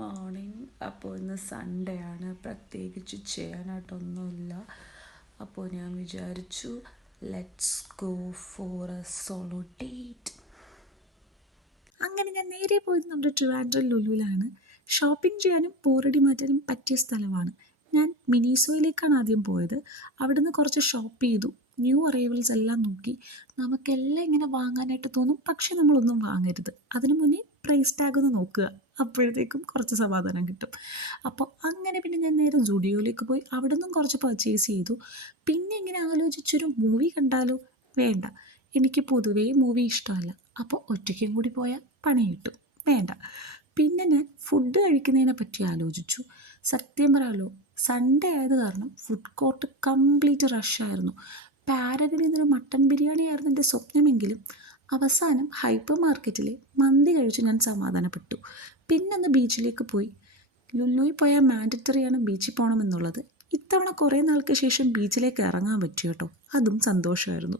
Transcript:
Morning. അപ്പോൾ ഇന്ന് Sunday ആണ്, പ്രത്യേകിച്ച് ചെയ്യാനായിട്ടൊന്നുമില്ല. അപ്പോൾ ഞാൻ വിചാരിച്ചു let's go for A solo date. അങ്ങനെ ഞാൻ നേരെ പോയത് നമ്മുടെ ട്രിവാൻഡ്രം ലുലുവിലാണ്. ഷോപ്പിംഗ് ചെയ്യാനും പോറടി മാറ്റാനും പറ്റിയ സ്ഥലമാണ്. ഞാൻ മിനിസോയിലേക്കാണ് ആദ്യം പോയത്. അവിടുന്ന് കുറച്ച് ഷോപ്പ് ചെയ്തു. ന്യൂ അറൈവൽസ് എല്ലാം നോക്കി. നമുക്കെല്ലാം ഇങ്ങനെ വാങ്ങാനായിട്ട് തോന്നും, പക്ഷെ നമ്മളൊന്നും വാങ്ങരുത്. അതിനു മുന്നേ പ്രൈസ് ടാഗ് ഒന്ന് നോക്കുക, അപ്പോഴത്തേക്കും കുറച്ച് സമാധാനം കിട്ടും. അപ്പോൾ അങ്ങനെ പിന്നെ ഞാൻ നേരെ സുഡിയോയിലേക്ക് പോയി. അവിടെ നിന്നും കുറച്ച് പർച്ചേസ് ചെയ്തു. പിന്നെ ഇങ്ങനെ ആലോചിച്ചൊരു മൂവി കണ്ടാലോ? വേണ്ട, എനിക്ക് പൊതുവേ മൂവി ഇഷ്ടമല്ല. അപ്പോൾ ഒറ്റയ്ക്കും കൂടി പോയാൽ പണി കിട്ടും, വേണ്ട. പിന്നെ ഞാൻ ഫുഡ് കഴിക്കുന്നതിനെ പറ്റി ആലോചിച്ചു. സത്യം പറയാമല്ലോ, സൺഡേ ആയത് കാരണം ഫുഡ് കോർട്ട് കംപ്ലീറ്റ് റഷായിരുന്നു. പാരഗണിൽ നിന്നൊരു മട്ടൻ ബിരിയാണി ആയിരുന്നു എൻ്റെ സ്വപ്നമെങ്കിലും അവസാനം ഹൈപ്പർ മാർക്കറ്റിലെ മന്തി കഴിച്ച് ഞാൻ സമാധാനപ്പെട്ടു. പിന്നെ ഒന്ന് ബീച്ചിലേക്ക് പോയി. ലുലുവിൽ പോയാൽ മാൻഡറ്ററിയാണ് ബീച്ചിൽ പോകണമെന്നുള്ളത്. ഇത്തവണ കുറേ നാൾക്ക് ശേഷം ബീച്ചിലേക്ക് ഇറങ്ങാൻ പറ്റി കേട്ടോ, അതും സന്തോഷമായിരുന്നു.